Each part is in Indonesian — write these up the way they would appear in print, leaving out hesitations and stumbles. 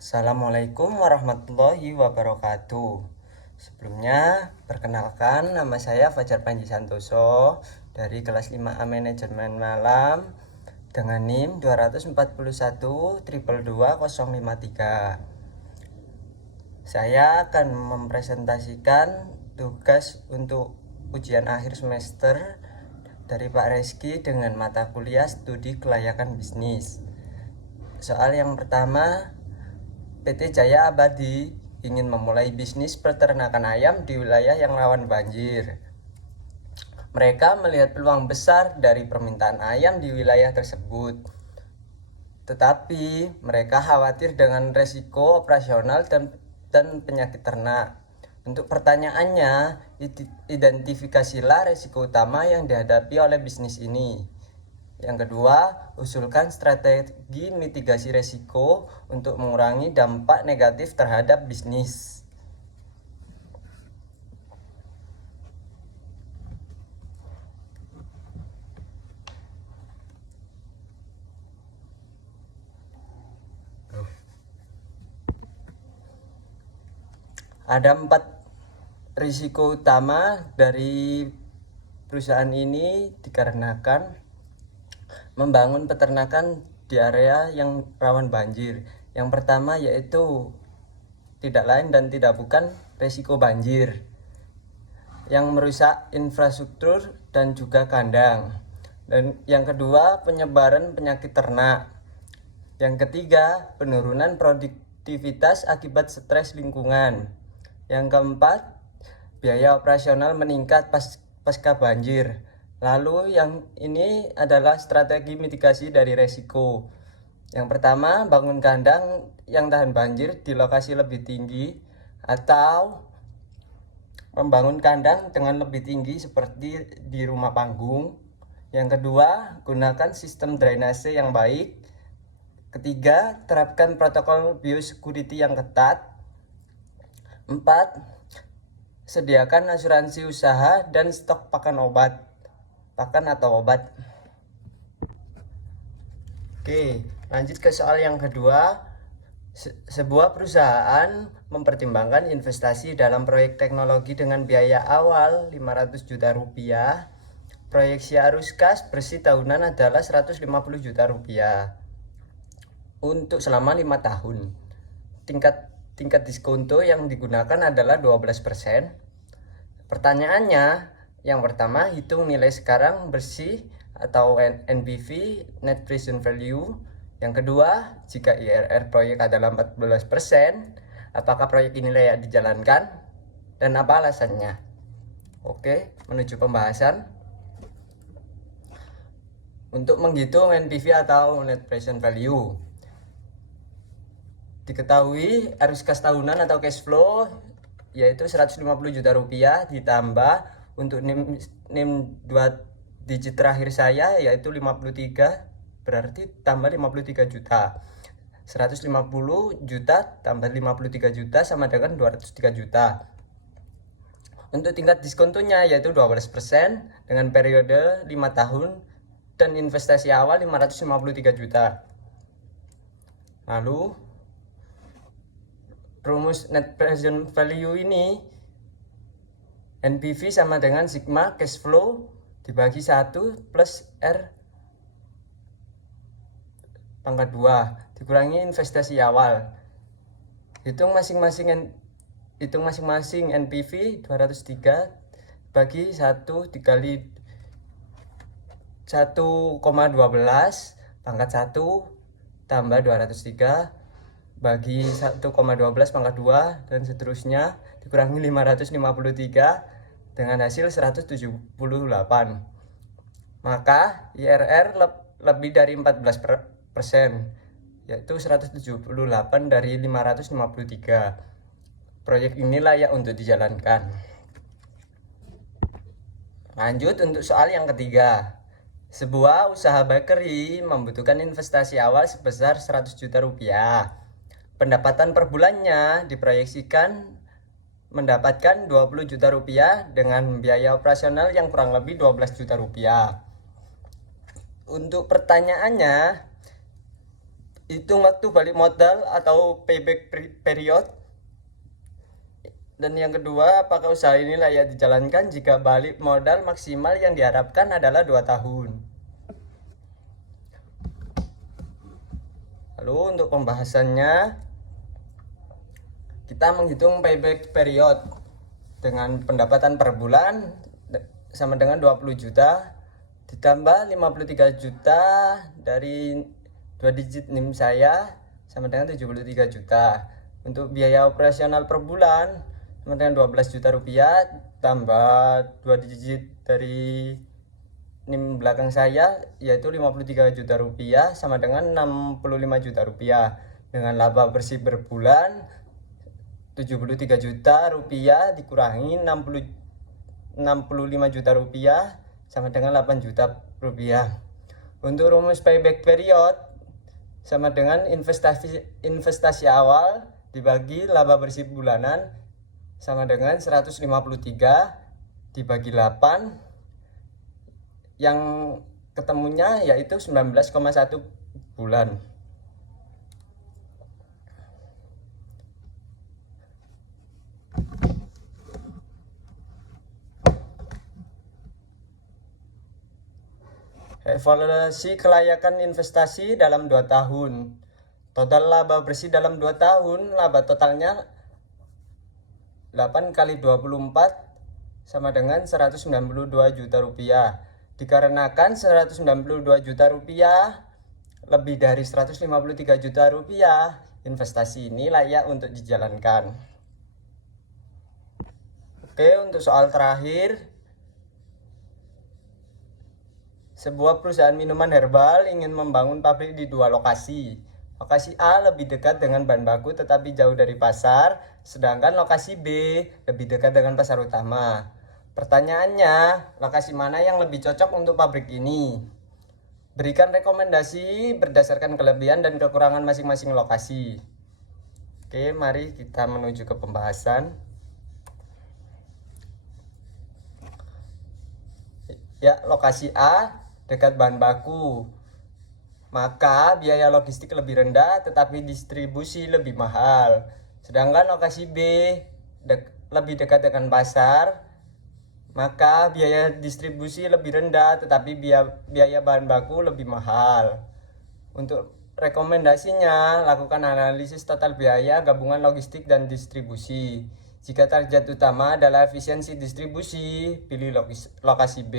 Assalamualaikum warahmatullahi wabarakatuh. Sebelumnya, perkenalkan nama saya Fajar Panji Santoso dari kelas 5A Manajemen Malam dengan NIM 241 222 053. Saya akan mempresentasikan tugas untuk ujian akhir semester dari Pak Reski dengan mata kuliah studi kelayakan bisnis. Soal yang pertama, PT Jaya Abadi ingin memulai bisnis peternakan ayam di wilayah yang rawan banjir. Mereka melihat peluang besar dari permintaan ayam di wilayah tersebut. Tetapi mereka khawatir dengan resiko operasional dan penyakit ternak. Untuk pertanyaannya, identifikasilah resiko utama yang dihadapi oleh bisnis ini. Yang kedua, usulkan strategi mitigasi resiko untuk mengurangi dampak negatif terhadap bisnis. Ada 4 risiko utama dari perusahaan ini dikarenakan membangun peternakan di area yang rawan banjir. Yang pertama yaitu tidak lain dan tidak bukan risiko banjir yang merusak infrastruktur dan juga kandang. Dan yang kedua, penyebaran penyakit ternak. Yang ketiga, penurunan produktivitas akibat stres lingkungan. Yang keempat, biaya operasional meningkat pasca banjir. Lalu yang ini adalah strategi mitigasi dari resiko. Yang pertama, bangun kandang yang tahan banjir di lokasi lebih tinggi atau membangun kandang dengan lebih tinggi seperti di rumah panggung. Yang kedua, gunakan sistem drainase yang baik. Ketiga, terapkan protokol biosecurity yang ketat. 4. Sediakan asuransi usaha dan stok pakan atau obat. Oke, lanjut ke soal yang kedua. Sebuah perusahaan mempertimbangkan investasi dalam proyek teknologi dengan biaya awal 500 juta rupiah. Proyeksi arus kas bersih tahunan adalah 150 juta rupiah untuk selama 5 tahun. Tingkat diskonto yang digunakan adalah 12%. Pertanyaannya, yang pertama, hitung nilai sekarang bersih atau NPV, Net Present Value. Yang kedua, jika IRR proyek adalah 14%, apakah proyek ini layak dijalankan dan apa alasannya? Oke, menuju pembahasan. Untuk menghitung NPV atau Net Present Value, diketahui arus kas tahunan atau cash flow yaitu 150 juta rupiah ditambah untuk NIM 2 digit terakhir saya yaitu 53, berarti tambah 53 juta. 150 juta tambah 53 juta sama dengan 203 juta. Untuk tingkat diskontonya yaitu 12% dengan periode 5 tahun dan investasi awal 553 juta. Lalu rumus net present value ini, NPV sama dengan sigma cash flow dibagi 1 plus R pangkat 2 dikurangi investasi awal. Hitung masing-masing NPV 203 bagi 1 dikali 1,12 pangkat 1 tambah 203 bagi 1,12 pangkat 2 dan seterusnya dikurangi 553 dengan hasil 178. Maka IRR lebih dari 14%, yaitu 178 dari 553. Proyek ini layak untuk dijalankan. Lanjut untuk soal yang ketiga. Sebuah usaha bakery membutuhkan investasi awal sebesar 100 juta rupiah. Pendapatan per bulannya diproyeksikan mendapatkan 20 juta rupiah dengan biaya operasional yang kurang lebih 12 juta rupiah. Untuk pertanyaannya, hitung waktu balik modal atau payback period. Dan yang kedua, apakah usaha ini layak dijalankan jika balik modal maksimal yang diharapkan adalah 2 tahun. Lalu untuk pembahasannya, kita menghitung payback period dengan pendapatan per bulan sama dengan 20 juta ditambah 53 juta dari 2 digit NIM saya sama dengan 73 juta. Untuk biaya operasional per bulan sama dengan 12 juta rupiah tambah 2 digit dari NIM belakang saya yaitu 53 juta rupiah sama dengan 65 juta rupiah. Dengan laba bersih berbulan 73 juta rupiah dikurangi 65 juta rupiah sama dengan 8 juta rupiah. Untuk rumus payback period sama dengan investasi awal dibagi laba bersih bulanan sama dengan 153 dibagi 8 yang ketemunya yaitu 19,1 bulan. Evaluasi kelayakan investasi dalam 2 tahun. Total laba bersih dalam 2 tahun, laba totalnya 8 kali 24 sama dengan 192 juta rupiah. Dikarenakan 192 juta rupiah lebih dari 153 juta rupiah, investasi ini layak untuk dijalankan. Oke, untuk soal terakhir, sebuah perusahaan minuman herbal ingin membangun pabrik di 2 lokasi. Lokasi A lebih dekat dengan bahan baku tetapi jauh dari pasar, sedangkan lokasi B lebih dekat dengan pasar utama. Pertanyaannya, lokasi mana yang lebih cocok untuk pabrik ini? Berikan rekomendasi berdasarkan kelebihan dan kekurangan masing-masing lokasi. Oke, mari kita menuju ke pembahasan. Ya, lokasi A dekat bahan baku, maka biaya logistik lebih rendah tetapi distribusi lebih mahal. Sedangkan lokasi B lebih dekat dengan pasar, maka biaya distribusi lebih rendah tetapi biaya bahan baku lebih mahal. Untuk rekomendasinya, lakukan analisis total biaya gabungan logistik dan distribusi. Jika target utama adalah efisiensi distribusi, pilih lokasi B.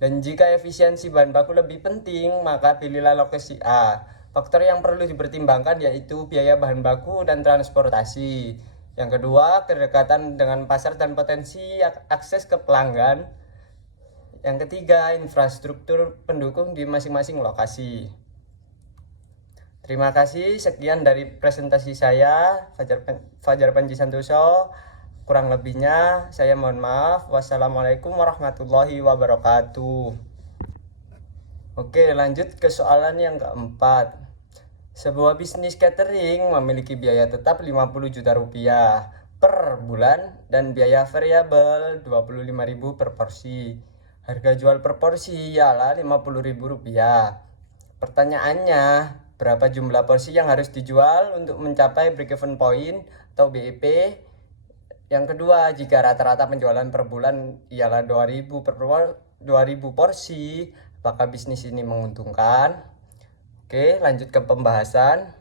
Dan jika efisiensi bahan baku lebih penting, maka pilihlah lokasi A. Faktor yang perlu dipertimbangkan yaitu biaya bahan baku dan transportasi. Yang kedua, kedekatan dengan pasar dan potensi akses ke pelanggan. Yang ketiga, infrastruktur pendukung di masing-masing lokasi. Terima kasih, sekian dari presentasi saya, Fajar Panji Santoso. Kurang lebihnya saya mohon maaf. Wassalamualaikum warahmatullahi wabarakatuh. Oke, lanjut ke soalan yang keempat. Sebuah bisnis catering memiliki biaya tetap 50 juta rupiah per bulan dan biaya variabel 25.000 per porsi. Harga jual per porsi ialah 50.000 rupiah. Pertanyaannya, berapa jumlah porsi yang harus dijual untuk mencapai break-even point atau BEP? Yang kedua, jika rata-rata penjualan per bulan ialah 2.000 porsi, apakah bisnis ini menguntungkan? Oke, lanjut ke pembahasan.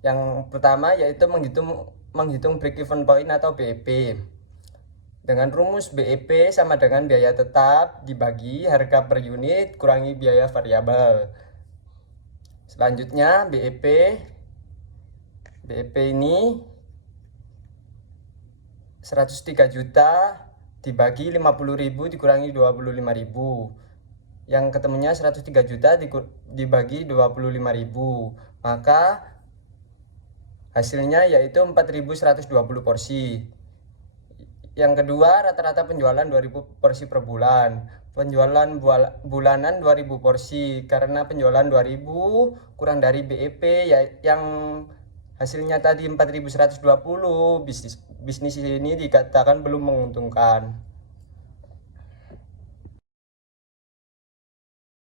Yang pertama yaitu menghitung break-even point atau BEP. Dengan rumus BEP sama dengan biaya tetap dibagi harga per unit kurangi biaya variabel. Selanjutnya BEP ini 103 juta dibagi 50.000 dikurangi 25.000. Yang ketemunya 103 juta dibagi 25.000. Maka hasilnya yaitu 4.120 porsi. Yang kedua, rata-rata penjualan 2.000 porsi per bulan. Penjualan bulanan 2.000 porsi. Karena penjualan 2.000 kurang dari BEP yang hasilnya tadi 4.120, bisnis ini dikatakan belum menguntungkan.